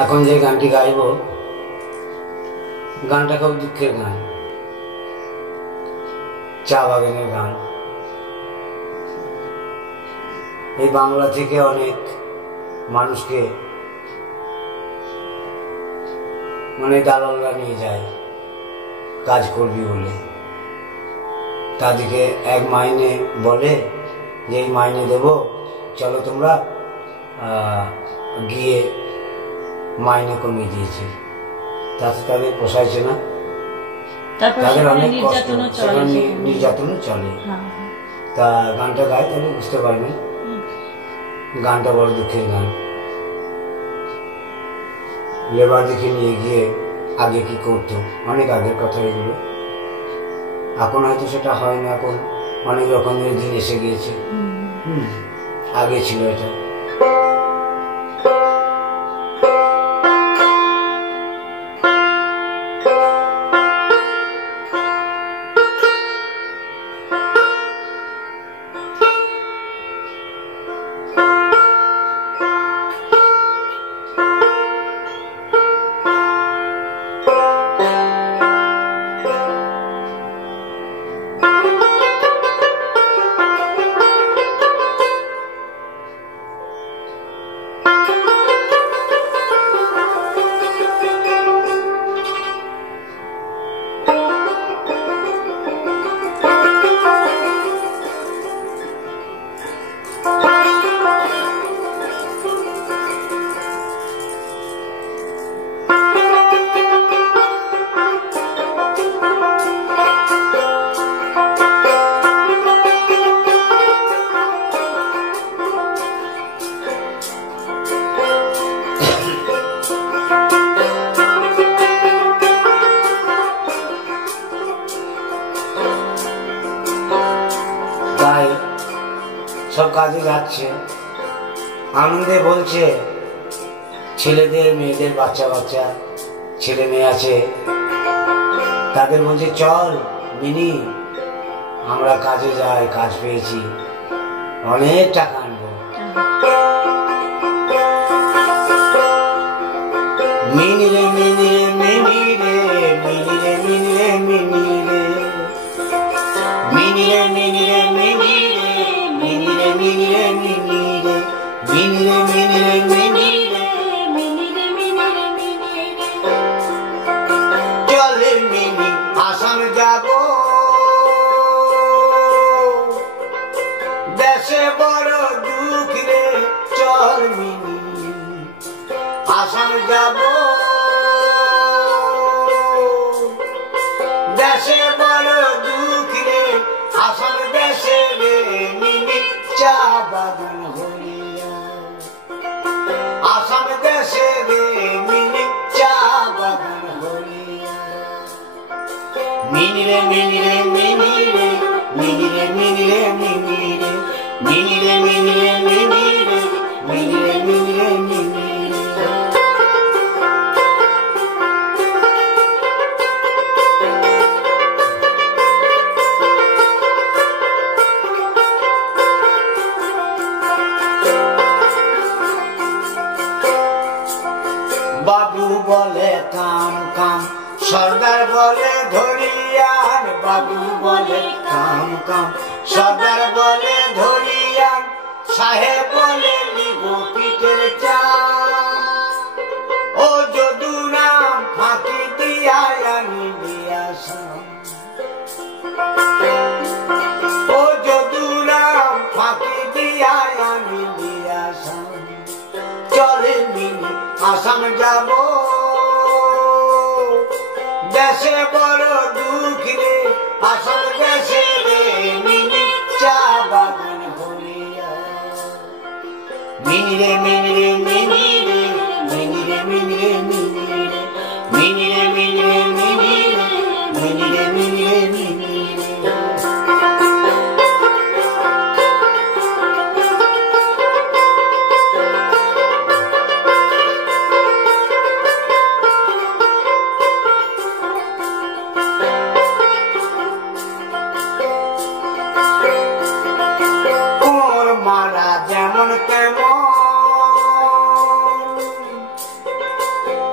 এখন যে গানটি গাইব গানটা খুব দুঃখের গান, চা বাগানের গান। এই বাংলা থেকে অনেক মানুষকে মানে দালালরা নিয়ে যায় কাজ করবি বলে। তাদেরকে এক মাইনে বলে যে এই মাইনে দেব, চলো তোমরা, গিয়ে মাইনে কমিয়ে দিয়েছে, তাতে তাদের পোষাইছে না, তাদের অনেক কষ্ট, সেখানে নির্যাতনও চলে। তা গানটা গায় তাহলে বুঝতে পারবেন গানটা বড় দুঃখের গান। লেবার দেখে নিয়ে গিয়ে আগে কি করতো, অনেক আগের কথা এগুলো, এখন হয়তো সেটা হয় না, এখন অনেক রকমের দিন এসে গিয়েছে। আগে ছিল এটা। সব কাজে যাচ্ছে, আনন্দে বলছে, ছেলেদের মেয়েদের বাচ্চা বাচ্চা ছেলে মেয়ে আছে, তাদের বলছে চল মিনি আমরা কাজে যাই, কাজ পেয়েছি, অনেক টাকা আনবো। মিনি রে মিনি রে মিনি রে মিনি রে মিনি রে মিনি রে মিনি রে মিনি রে মিনি মিনি রে মিনি রে মিনি রে মিনি রে মিনি রে মিনি রে মিনি রে মিনি রে চলে মিনি আসাম যাব, দেশে বড় দুঃখ রে, চল মিনি আসাম যাব, দেশে বড় দুঃখ রে, আসাম দেশে রে মিনি চা বাগান হরিয়া, আসাম দেশে রে মিনি চা বাগান হরিয়া, মিনি রে মিনি রে মিনি রে মিনি রে মিনি রে মিনি রে মিনি রে মিনি রে মিনি রে মিনি রে মিনি রে মিনি রে। বাবু বলে কাম কাম, সর্দার বলে ধরিয়ান, বাবু বলে কাম কাম, সর্দার বলে ধরিয়ান, সাহেব বলে নিব পিঠের চাল, ও যদু নাম ফাঁকি দিয়া আনি দিয়াসাম, ও যদু নাম ফাঁকি দিয়া আনি দিয়াসাম, চলে মিনি আসাম যাব, দেশে বড় দুঃখ রে, আসাম দেশে রে মিনি চা বাগান হরিয়া, মিনি রে মিনি রে মিনি রে মিনি রে মিনি রে মিনি রে মিনি রে মিনি রে মিনি রে মিনি রে মিনি রে মিনি রে। মারা যেমন তেমন